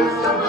wisdom.